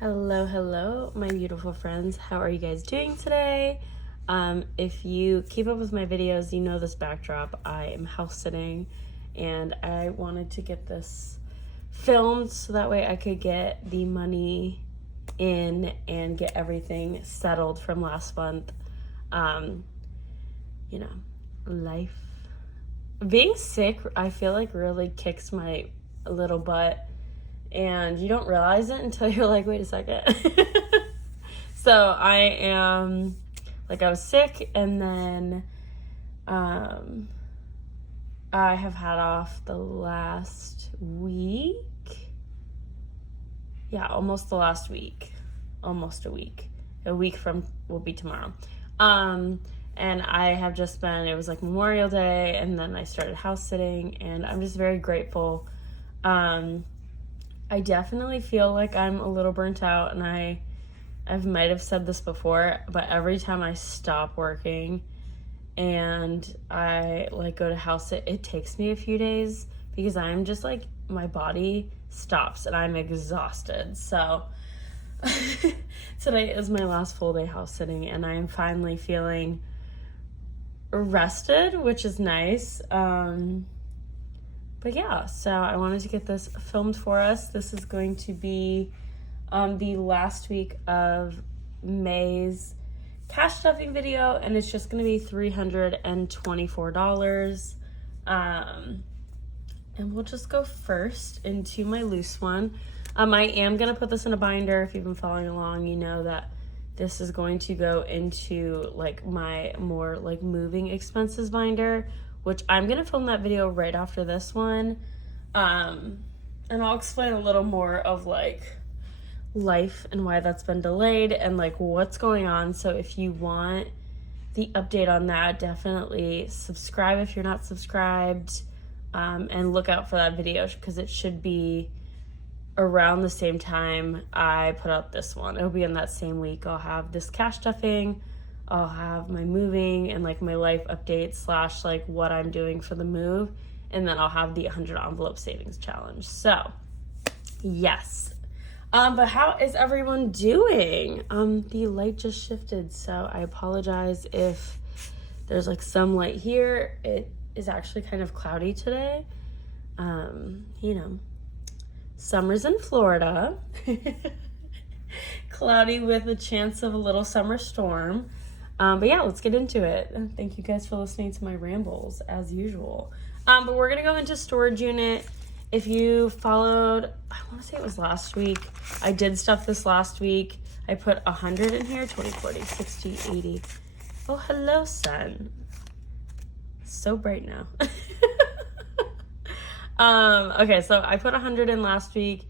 Hello, my beautiful friends. How are you guys doing today? If you keep up with my videos, you know this backdrop. I am house sitting, and I wanted to get this filmed so that way I could get the money in and get everything settled from last month. Life. Being sick, I feel like really kicks my little butt. And you don't realize it until you're like, wait a second. So I was sick, and then I have had off the last week. Yeah, almost the last week. Almost a week. A week from will be tomorrow. And I have just been, it was like Memorial Day, and then I started house sitting, and I'm just very grateful. I definitely feel like I'm a little burnt out, and I might have said this before, but every time I stop working and I go to house sit, it takes me a few days because I'm just my body stops and I'm exhausted. So today is my last full day house sitting, and I'm finally feeling rested, which is nice. But yeah, so I wanted to get this filmed for us. This is going to be the last week of May's cash stuffing video, and it's just going to be $324. And we'll just go first into my loose one. I am going to put this in a binder. If you've been following along, you know that this is going to go into my more moving expenses binder, which I'm going to film that video right after this one. And I'll explain a little more of life and why that's been delayed and what's going on. So if you want the update on that, definitely subscribe if you're not subscribed, and look out for that video because it should be around the same time I put out this one. It'll be in that same week. I'll have this cash stuffing, I'll have my moving and my life update / what I'm doing for the move, and then I'll have the 100 envelope savings challenge. So yes. But how is everyone doing? The light just shifted, so I apologize if there's some light here. It is actually kind of cloudy today. Summer's in Florida. Cloudy with a chance of a little summer storm. But yeah, let's get into it. Thank you guys for listening to my rambles as usual. But we're gonna go into storage unit. If you followed, I want to say it was last week. I did stuff this last week. I put 100 in here, 20, 40, 60, 80. Oh, hello, sun. So bright now. Okay, so I put 100 in last week,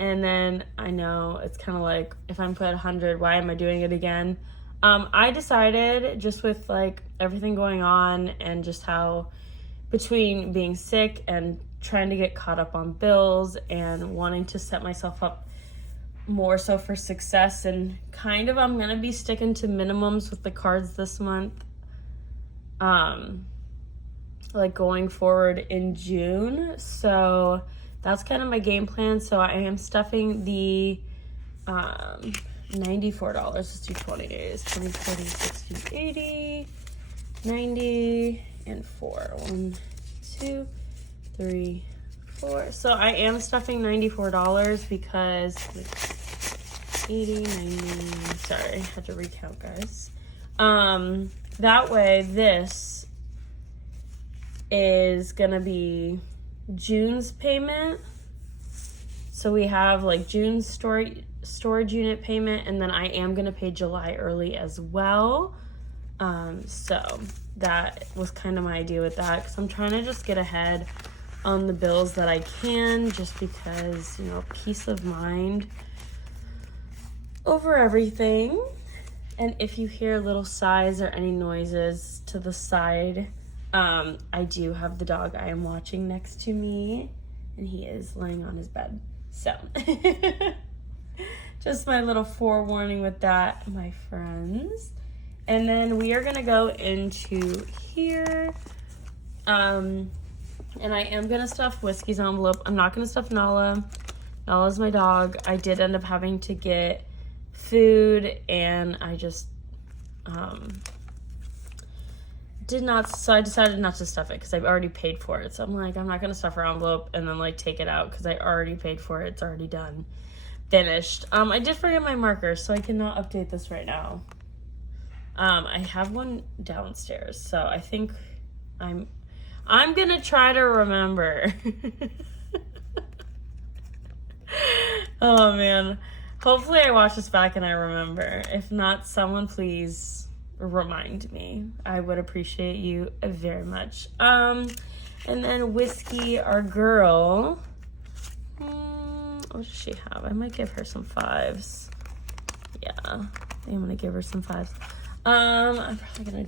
and then I know it's kind of if I'm put 100, why am I doing it again? I decided just with everything going on and just how between being sick and trying to get caught up on bills and wanting to set myself up more so for success, and I'm going to be sticking to minimums with the cards this month. Going forward in June. So that's kind of my game plan. So I am stuffing the $94. Let's do 20 days. 20, 40, 60, 80, 90, and 4. 1, 2, 3, 4. So I am stuffing $94 because 80, 90. Sorry, I had to recount, guys. That way, this is gonna be June's payment. So we have June's storage unit payment, and then I am gonna pay July early as well. So that was kind of my idea with that, because I'm trying to just get ahead on the bills that I can, just because, peace of mind over everything. And if you hear little sighs or any noises to the side, I do have the dog I am watching next to me, and he is laying on his bed. So just my little forewarning with that, my friends. And then we are gonna go into here. And I am gonna stuff Whiskey's envelope. I'm not gonna stuff Nala. Bella's my dog. I did end up having to get food, and I just I decided not to stuff it because I've already paid for it. So I'm like, I'm not gonna stuff her envelope and then like take it out because I already paid for it. It's already done, finished. I did forget my marker, so I cannot update this right now. I have one downstairs, so I think I'm gonna try to remember. Oh man, hopefully I watch this back and I remember. If not, someone please remind me. I would appreciate you very much. And then Whiskey, our girl, what does she have? I might give her some 5s. Yeah, I'm gonna give her some 5s. I'm probably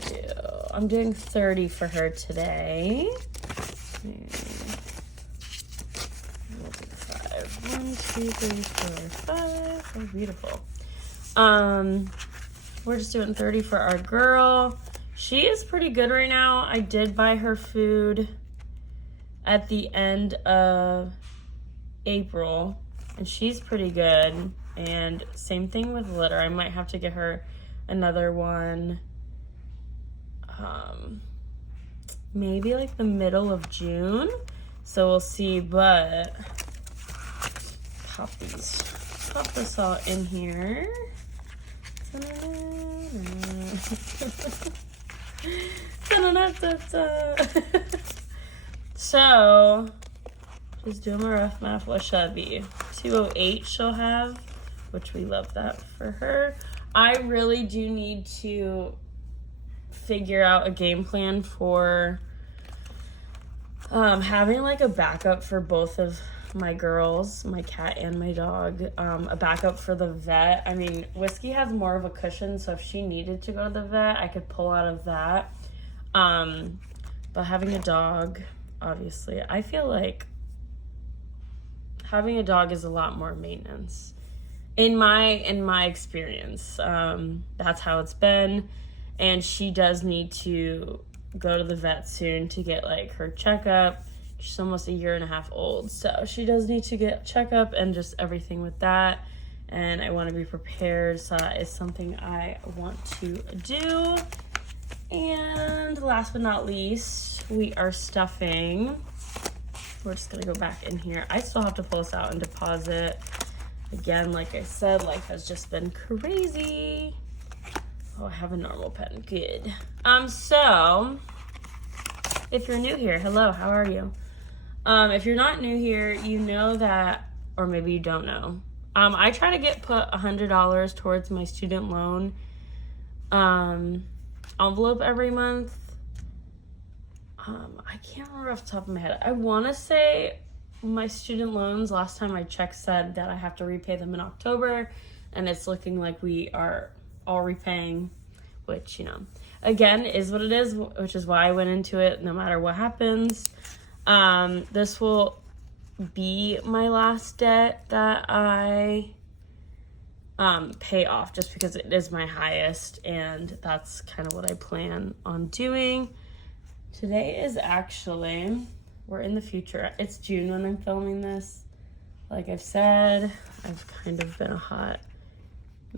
I'm doing 30 for her today. 1, 2, 3, 4, 5. Oh, beautiful. We're just doing 30 for our girl. She is pretty good right now. I did buy her food at the end of April, and she's pretty good. And same thing with litter. I might have to get her another one maybe like the middle of June. So we'll see, but pop this all in here. So just doing my rough math. What should that be? 208 she'll have, which we love that for her. I really do need to figure out a game plan for having like a backup for both of my girls, my cat and my dog, a backup for the vet. I mean, Whiskey has more of a cushion, so if she needed to go to the vet, I could pull out of that. But having a dog, obviously, I feel like having a dog is a lot more maintenance. In my experience, that's how it's been. And she does need to go to the vet soon to get like her checkup. She's almost a 1.5 years old, so she does need to get checkup and just everything with that. And I want to be prepared, so that is something I want to do. And last but not least, we are stuffing. We're just gonna go back in here. I still have to pull this out and deposit. Again, like I said, life has just been crazy. Oh, I have a normal pen. Good. So if you're new here, hello, how are you? If you're not new here, you know that, or maybe you don't know. I try to put $100 towards my student loan envelope every month. I can't remember off the top of my head. I want to say my student loans, last time I checked, said that I have to repay them in October, and it's looking like we are all repaying, which, you know, again, is what it is, which is why I went into it no matter what happens. This will be my last debt that I pay off, just because it is my highest, and that's kind of what I plan on doing. Today is actually, we're in the future. It's June when I'm filming this. Like I've said, I've kind of been a hot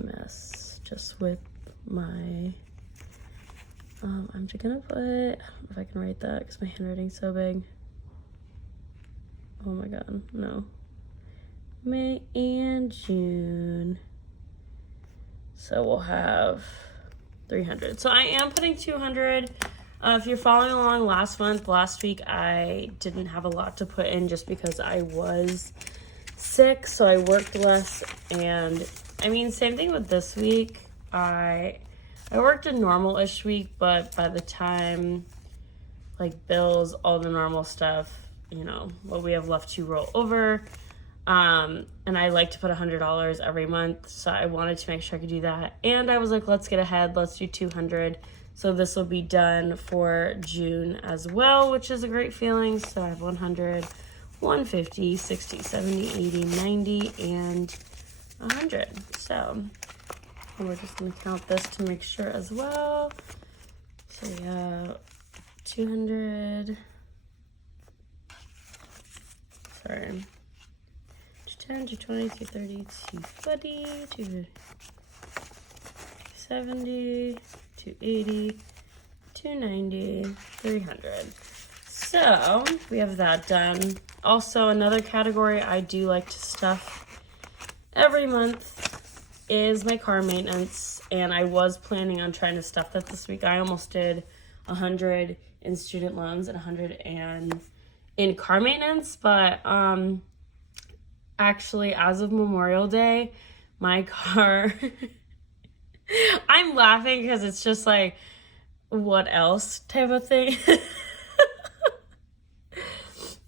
mess just with my, I'm just gonna put, I don't know if I can write that because my handwriting's so big. Oh my God, no. May and June. So we'll have 300. So I am putting 200. If you're following along last week, I didn't have a lot to put in just because I was sick, so I worked less. And I mean, same thing with this week. I worked a normal-ish week, but by the time, like bills, all the normal stuff, you know, what we have left to roll over. And I like to put $100 every month, so I wanted to make sure I could do that. And I was like, let's get ahead, let's do 200. So this will be done for June as well, which is a great feeling. So I have 100, 150, 60, 70, 80, 90, and 100. So we're just gonna count this to make sure as well. So we have 200, sorry, 210, 220, 230, 240, 270, 280, 290, 300. So we have that done. Also, another category I do like to stuff every month is my car maintenance, and I was planning on trying to stuff that this week. I almost did 100 in student loans and 100 in car maintenance, but actually, as of Memorial Day, my car I'm laughing because it's just like, what else type of thing.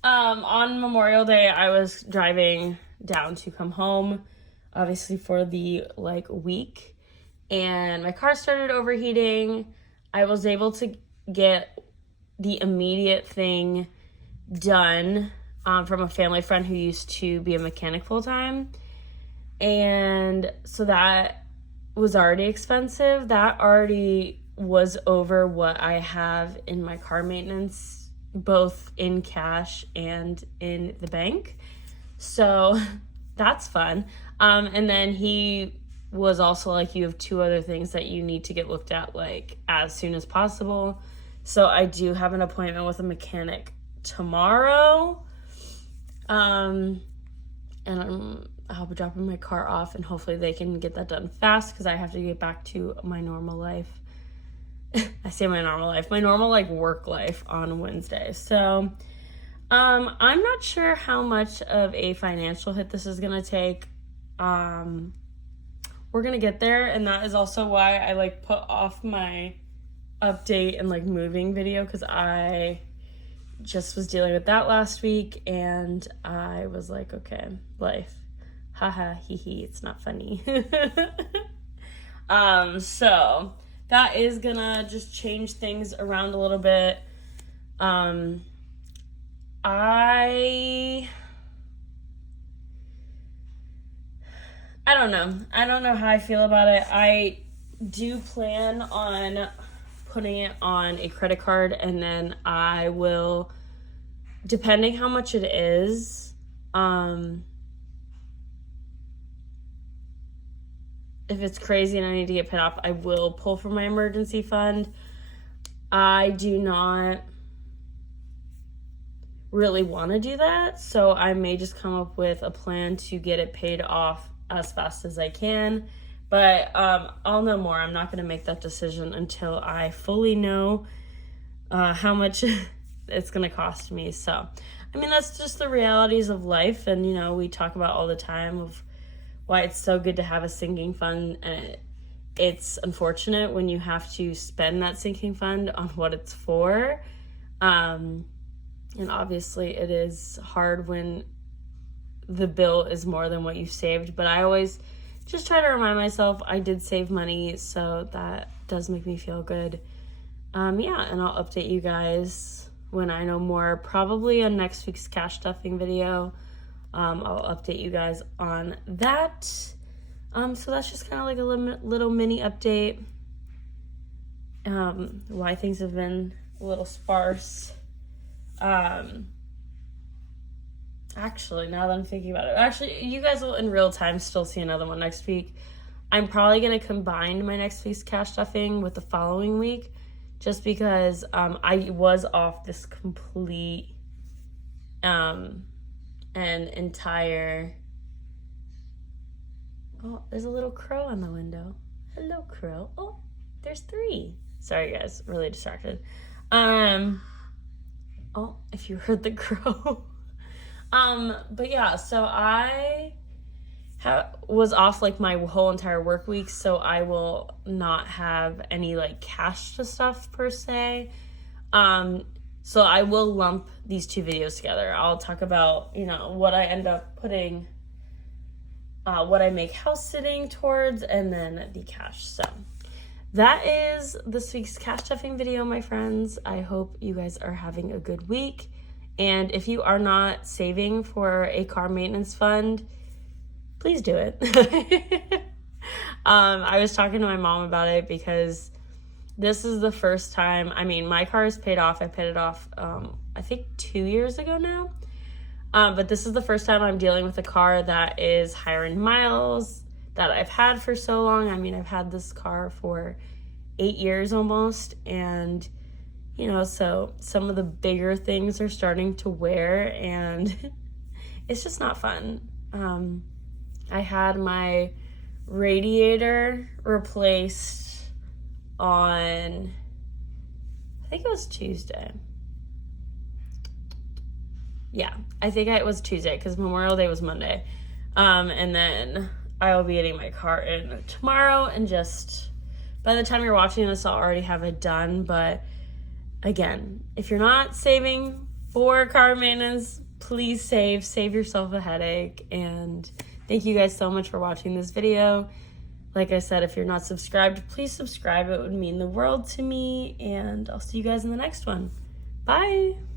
On Memorial Day, I was driving down to come home, obviously for the week, and my car started overheating. I was able to get the immediate thing done from a family friend who used to be a mechanic full time, and so that was already expensive. That already was over what I have in my car maintenance, both in cash and in the bank. So that's fun. And then he was also like, you have 2 other things that you need to get looked at as soon as possible. So I do have an appointment with a mechanic tomorrow. And I'll be dropping my car off, and hopefully they can get that done fast because I have to get back to my normal life. I say my normal life, my normal work life on Wednesday. So I'm not sure how much of a financial hit this is going to take. We're going to get there, and that is also why I put off my update and moving video, because I just was dealing with that last week, and I was like, okay, life. Haha, hee hee, it's not funny. So that is gonna just change things around a little bit. I don't know. I don't know how I feel about it. I do plan on putting it on a credit card, and then I will, depending how much it is, if it's crazy and I need to get paid off, I will pull from my emergency fund. I do not really want to do that, so I may just come up with a plan to get it paid off as fast as I can. But I'll know more. I'm not going to make that decision until I fully know how much it's going to cost me. So, I mean, that's just the realities of life. And, we talk about all the time of why it's so good to have a sinking fund. And it's unfortunate when you have to spend that sinking fund on what it's for. And obviously it is hard when the bill is more than what you've saved. But I always just try to remind myself I did save money, so that does make me feel good. Yeah, and I'll update you guys when I know more, probably on next week's cash stuffing video. I'll update you guys on that. So that's just kind of a little mini update. Why things have been a little sparse. Actually, now that I'm thinking about it, you guys will in real time still see another one next week. I'm probably going to combine my next week's cash stuffing with the following week, just because I was off this complete and entire... Oh, there's a little crow on the window. Hello, crow. Oh, there's 3. Sorry, guys. Really distracted. Oh, if you heard the crow. But yeah, so I was off my whole entire work week, so I will not have any cash to stuff per se. So I will lump these 2 videos together. I'll talk about, what I end up putting, what I make house sitting towards, and then the cash. So that is this week's cash stuffing video, my friends. I hope you guys are having a good week. And if you are not saving for a car maintenance fund, please do it. I was talking to my mom about it because this is the first time, my car is paid off. I paid it off, I think 2 years ago now. But this is the first time I'm dealing with a car that is higher in miles, that I've had for so long. I mean, I've had this car for 8 years almost, and you know, so some of the bigger things are starting to wear, and it's just not fun. I had my radiator replaced on, I think it was Tuesday. Yeah, I think it was Tuesday because Memorial Day was Monday. And then I will be getting my car in tomorrow, and just by the time you're watching this, I'll already have it done. But again, if you're not saving for car maintenance, please save yourself a headache. And thank you guys so much for watching this video. Like I said, if you're not subscribed, please subscribe. It would mean the world to me, and I'll see you guys in the next one. Bye.